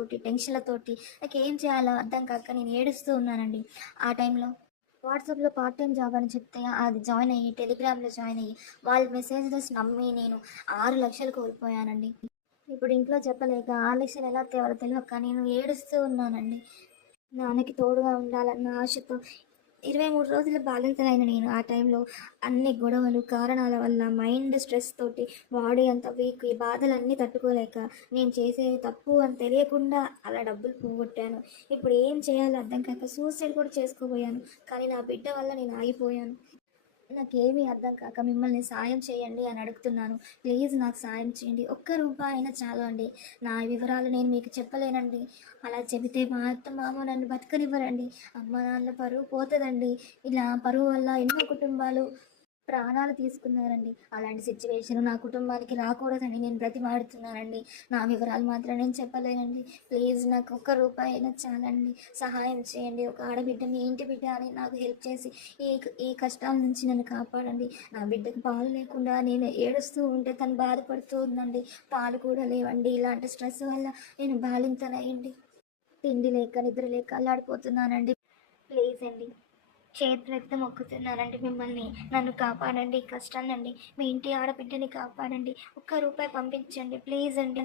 బాధలతోటి, టెన్షన్‌లతోటి నాకేం చేయాలో అర్థం కాక నేను ఏడుస్తూ ఉన్నానండి. ఆ టైంలో వాట్సాప్‌లో పార్ట్ టైమ్ జాబ్ అని చెప్తే అది జాయిన్ అయ్యి, టెలిగ్రామ్‌లో జాయిన్ అయ్యి, వాళ్ళ మెసేజెస్ నమ్మి నేను 6,00,000 కోల్పోయానండి. ఇప్పుడు ఇంట్లో చెప్పలేక 6,00,000 ఎలా తేవాలో తెలవక నేను ఏడుస్తూ ఉన్నానండి. నాన్నకి తోడుగా ఉండాలన్న ఆశతో 23 రోజులు బాలింతనైన నేను ఆ టైంలో అన్ని గొడవలు, కారణాల వల్ల మైండ్ స్ట్రెస్ తోటి బాడీ అంతా వీక్, ఈ బాధలన్నీ తట్టుకోలేక నేను చేసేది తప్పు అని తెలియకుండా అలా డబ్బులు పోగొట్టాను. ఇప్పుడు ఏం చేయాలో అర్థం కాక సూసైడ్ కూడా చేసుకోబోయాను. కానీ నా బిడ్డ వల్ల నేను ఆగిపోయాను. నాకేమీ అర్థం కాక మిమ్మల్ని సాయం చేయండి అని అడుగుతున్నాను. ప్లీజ్ నాకు సాయం చేయండి. ఒక్క రూపాయి అయినా చాలు అండి. నా వివరాలు నేను మీకు చెప్పలేనండి. అలా చెబితే మా అత్త, మామ నన్ను బతకనివ్వరండి. అమ్మ, నాన్నల పరువు పోతదండి. ఇలా పరువు వల్ల ఎన్నో కుటుంబాలు ప్రాణాలు తీసుకున్నారండి. అలాంటి సిచ్యువేషన్ నా కుటుంబానికి రాకూడదని నేను బ్రతిమాడుతున్నానండి. నా వివరాలు మాత్రం నేను చెప్పలేనండి. ప్లీజ్ నాకు ఒక్క రూపాయి అయినా చాలండి. సహాయం చేయండి. ఒక ఆడబిడ్డ, మీ ఇంటి బిడ్డ అని నాకు హెల్ప్ చేసి ఈ ఈ కష్టాల నుంచి నన్ను కాపాడండి. నా బిడ్డకు పాలు లేకుండా నేను ఏడుస్తూ ఉంటే తను బాధపడుతూ ఉందండి. పాలు కూడా లేవండి. ఇలాంటి స్ట్రెస్ వల్ల నేను బాలింతనయ్యండి. తిండి లేక, నిద్ర లేక అల్లాడిపోతున్నానండి. ప్లీజ్ అండి. చేతులెత్తి మొక్కుతున్నానండి మిమ్మల్ని. నన్ను కాపాడండి ఈ కష్టం నుండి. మీ ఇంటి ఆడబిడ్డని కాపాడండి. ఒక్క రూపాయి పంపించండి ప్లీజ్ అండి.